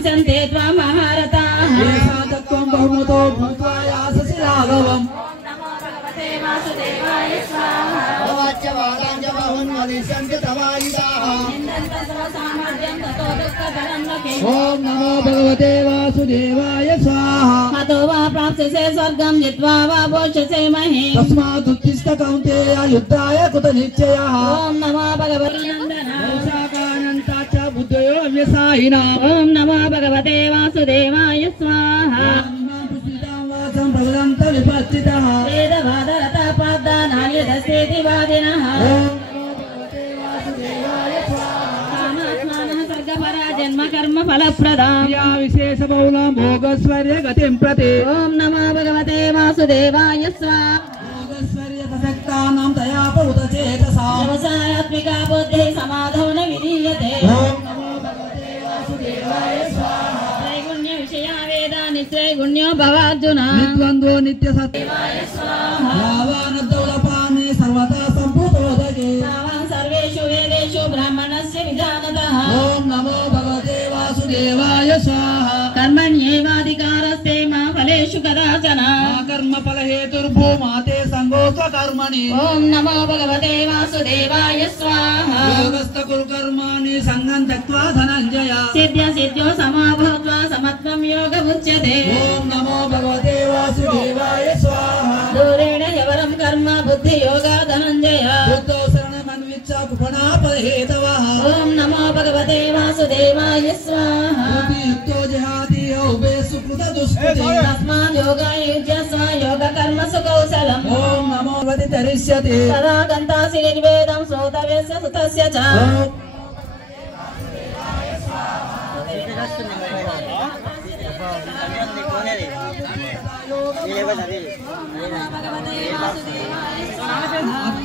ध्वंसन्ते त्वामहारताः तत्त्वं बहुमतो भूत्वा याससि राघवम् भगवते वासुदेवाय स्वाहा वाच्यवादाञ्च बहुन् वदिष्यन्ति तवायुधाः ॐ नमो भगवते वासुदेवाय स्वाहा हतो वा प्राप्स्यसे स्वर्गं जित्वा वा भोक्ष्यसे महीम् तस्मादुत्तिष्ठ कौन्तेय युद्धाय कृतनिश्चयः ॐ नमो भगवते नन्दनाय शाकानन्ताच्च बुद्धयो व्यसायिनाः ॐ नमो भगवते वासुदेवाय स्वाहा भगवन्त विपस्थितः वेदवादरता पादानाय दस्येति वादिनः कामात्मानः सर्गपरा जन्म कर्म फलप्रदाम् या विशेष बहुला भोगस्वर्य गतिं प्रति ॐ नमो भगवते वासुदेवाय स्वाहा भोगस्वर्य प्रसक्तानां दयापहुत चेतसां व्यवसायात्मिका बुद्धिः समाधौ न विधीयते ॐ नमो भगवते वासुदेवाय स्वाहा त्रैगुण्य विषया वेदा नित्रैगुण्यो भवार्जुन निद्वन्द्वो नित्यसत्यवाय स्वाहा यावानद्दौलपाने सर्वथा सम्पूतोदके तावान् सर्वेषु वेदेषु ब्राह्मणस्य विधानतः ॐ नमो भगवते वासुदेवाय स्वाहा कर्मण्येवाधिकारस्ते मा फलेषु कदाचन कर्मफलहेतुर्भूमाते सङ्गोत्वकर्मणि ॐ नमो भगवते वासुदेवाय स्वाहा योगस्थकुरुकर्माणि सङ्गं त्यक्त्वा धनञ्जय सिद्ध्य सिद्ध्यो समाभूत्वा समत्वं योगमुच्यते ॐ नमो भगवते वासुदेवाय स्वाहा दूरेण यवरं कर्म बुद्धियोगा धनञ्जय बुद्धौ शरणमन्विच्छ कृपणापहेतवः ॐ नमो भगवते वासुदेवाय स्वाहा युक्तो जहाति उभे सुकृतदुष्कृते तस्मात् योगाय युज्यस्व योगकर्मसु कौशलम् ॐ नमो भगवते तरिष्यति तदा गन्तासि निर्वेदं श्रोतव्यस्य सुतस्य च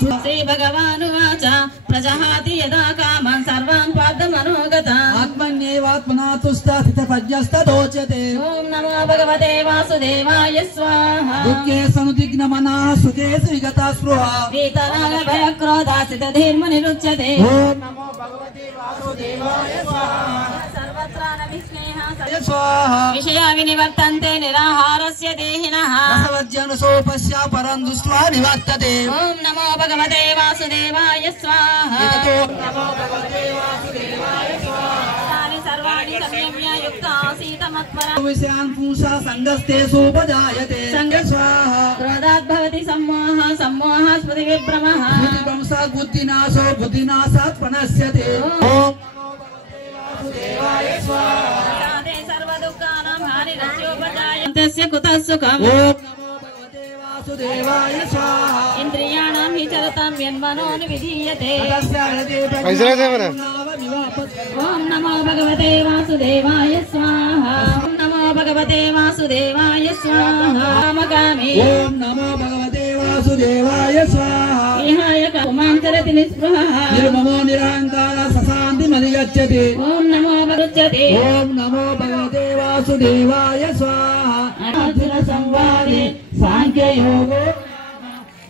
श्री भगवानुवाच प्रजहाति यदा कामान् सर्वान् पार्थमनोगतान् आत्मन्येवात्मना तुष्टा स्थितप्रज्ञस्तदोच्यते ॐ नमो भगवते वासुदेवाय स्वाहा दुःखे सनुदिग्नमनः सुखे विगता स्पृहा वीतरागभयक्रोधासितधीर्मुनिरुच्यते ॐ नमो भगवते वासुदेवाय स्वाहा सर्वत्रानभिस्नेहः स्वाहा विषया विनिवर्तन्ते निराहारस्य देहिनः रसवज्जनसोपश्य परं दृष्ट्वा निवर्तते ॐ नमो भगवते वासुदेवाय स्वाहा नमो भगवते वासुदेवाय तानि सर्वाणि संयम्य युक्ता सीतमत्परम् विषयान् पुंसा सङ्गस्ते सोपजायते स्वाहा क्रोधात् भवति सम्मोहः सम्मोहः स्मृतिविभ्रमः बुद्धिभ्रंशात् बुद्धिनाशो बुद्धिनाशात् प्रणश्यते ॐ वासुदेवाय स्वाहा सर्वदुःखानां हानिरस्योपजायन्ते कुतः सुखम् ॐ नमो भगवते वासुदेवाय स्वाहा इन्द्रियाणां हि चरतां यन्मनोनुविधीयते ॐ नमो भगवते वासुदेवाय स्वाहा ॐ नमो भगवते वासुदेवाय स्वाहा कामकामी ॐ नमो भगवते वासुदेवाय स्वाहा विहाय कामान्तरति निःस्पृहः निर्ममो निरहङ्कारः सशान्तिमधिगच्छति ॐ नमो भगवते ॐ नमो भगवते वासुदेवाय स्वाहा अर्जुनसंवादे साङ्ख्ययोगो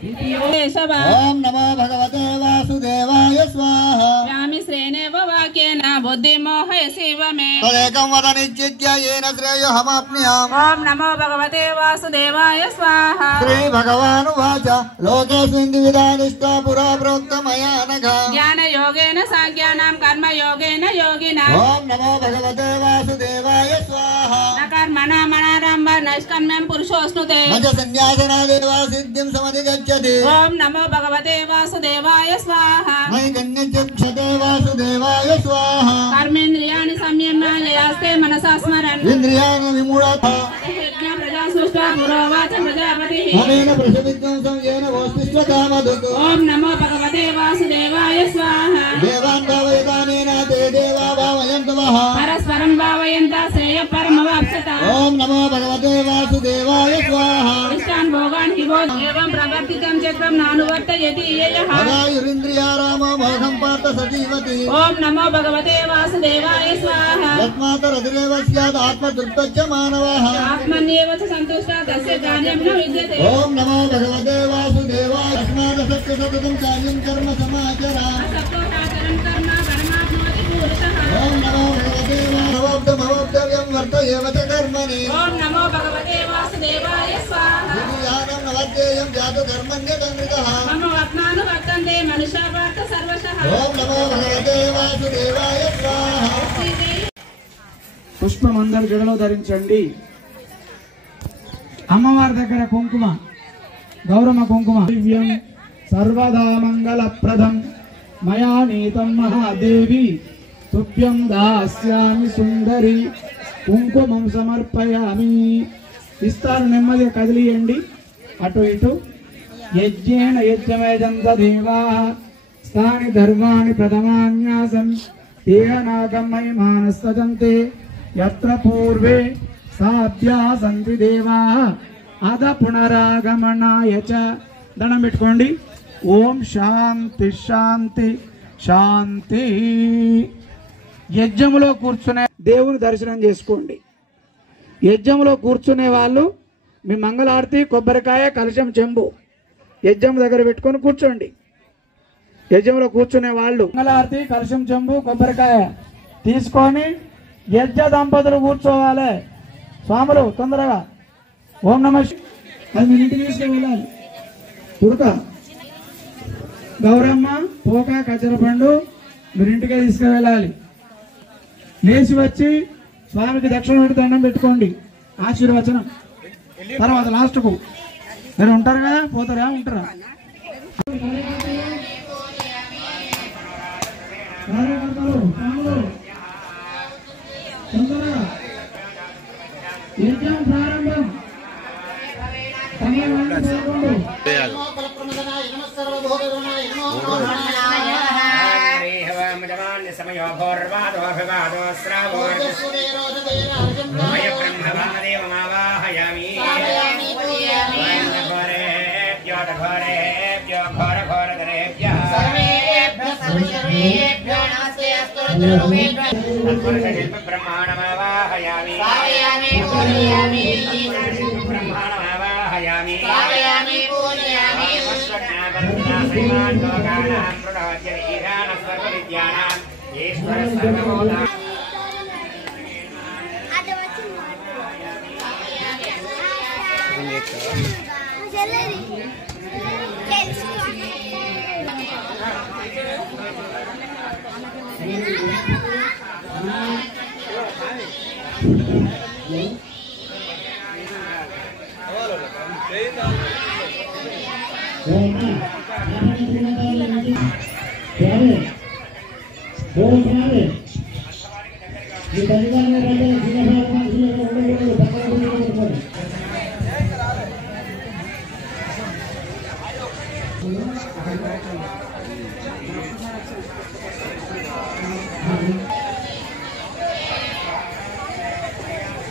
ॐ नमो भगवते वासुदेवाय स्वाहा व्यामिश्रेणेव वाक्येन बुद्धिमोहयसीव मे तदेकं वद निश्चित्य येन श्रेयोऽहमाप्नुयाम् ॐ नमो भगवते वासुदेवाय स्वाहा श्रीभगवानुवाच लोकेऽस्मिन् द्विविधा निष्ठा पुरा प्रोक्ता मया नघ ज्ञानयोगेन साङ्ख्यानां कर्मयोगेन योगिनां ॐ नमो भगवते वासुदेवाय स्वाहा न कर्मणा मनारम्भ नैष्कर्म्यं पुरुषोऽश्नुते न च सन्न्यासनादेव सिद्धिं समधिगच्छति ॐ नमो भगवते वासुदेवाय स्वाहा मयि गण्यच्यक्षते वासुदेवाय स्वाहा कर्मेन्द्रियाणि संयम्य ययास्ते मनसा स्मरन् इन्द्रियाणि विमूढाः प्रजा सृष्ट्वा पुरोवाच प्रजापतिः अनेन प्रसविध्वंसं येन वोस्तिष्ठकामधुक् ॐ नमो भगवते वासुदेवाय स्वाहा देवान् भावयतानेन ते देवा भावयन्तु वः परस्परं भावयन्तः श्रेयः परमवाप्स्यतः ॐ नमो भगवते वासुदेवाय स्वाहा इष्टान् भोगान् हि भोग एवं प्रवर्तितं चक्रं नानुवर्तयति ययः युरिन्द्रियारामो मोघं पार्थ सजीवति ॐ नमो भगवते वासुदेवाय स्वाहा यस्मात्तरतिरेव स्यात् आत्मदुर्गच्छ मानवः आत्मन्येव च सन्तुष्टः तस्य कार्यं न विद्यते ॐ नमो भगवते वासुदेवाय अस्मादसत्य सततं कार्यं कर्म समाचर असक्तोऽचारं कर्म परमाप्नोति पूर्णतः ॐ नमो भगवते वासुदेवाय सर्वतः मम वत्नानु वर्तन्ते मनुष्यापार्थ सर्वशः ओम नमो भगवते वासुदेवाय स्वाहा పుష్పం అందరు జడలో ధరించండి. అమ్మవారి దగ్గర కుంకుమ, గౌరమ్మ కుంకుమ. దివ్యం సర్వదా మంగళప్రదం మయా నీతం మహాదేవి తుభ్యం దాస్యామి సుందరి కుంకుమం సమర్పయామి. ఇస్తారు, నెమ్మదిగా కదిలియండి అటు ఇటు. యజ్ఞేన యజ్ఞమేజంత దేవా స్థాని ధర్మాణి ప్రథమాన్యాసం ఏనాగం మహిమానస్తజంతే యత్ర పూర్వే సాధ్యా సంతి దేవా అద పునరాగమనాయ చ. దండం పెట్టుకోండి. ఓం శాంతి శాంతి శాంతి. యజ్ఞములో కూర్చునే దేవుని దర్శనం చేసుకోండి. యజ్ఞంలో కూర్చునే వాళ్ళు మీ మంగళారతి, కొబ్బరికాయ, కలశం, చెంబు యజ్ఞం దగ్గర పెట్టుకొని కూర్చోండి. యజ్ఞంలో కూర్చునే వాళ్ళు మంగళారతి, కలశం, చెంబు, కొబ్బరికాయ తీసుకొని యజ్ఞ దంపతులు కూర్చోవాలి. స్వాములు తొందరగా ఓం నమ అది మీ ఇంటికి తీసుకువెళ్ళాలి. ఉడక గౌరమ్మ, పోక, కచ్చరపండు మీరు ఇంటికే తీసుకువెళ్ళాలి. లేచి వచ్చి స్వామికి దక్షిణ పెట్టి దండం పెట్టుకోండి. ఆశీర్వచనం తర్వాత లాస్ట్కు మీరు ఉంటారు కదా, పోతారా, ఉంటారా? యజ్ఞం ప్రారంభం. సమయో భోర్వాదోభివాదో శ్రావోర్బ్రహ్మవాదేవమావాహయామి ఘోరేభ్యో ఘోర ఘోరధరేభ్యః బ్రహ్మాణమావాహయామి బ్రహ్మాణమావాహయామి శ్రీమాన్ లోకానాం ప్రణవత్య ఈశాన సర్వవిద్యానాం ఈశ్వర సర్వభూతా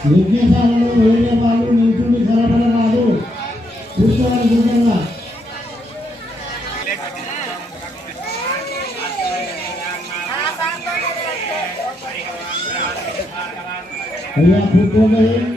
యజ్ఞశాలలో వేరే వాళ్ళు నిల్చుండి సరఫరా వాళ్ళు కూర్చోవాలి. దూరంగా అయ్యా కూర్చోండి.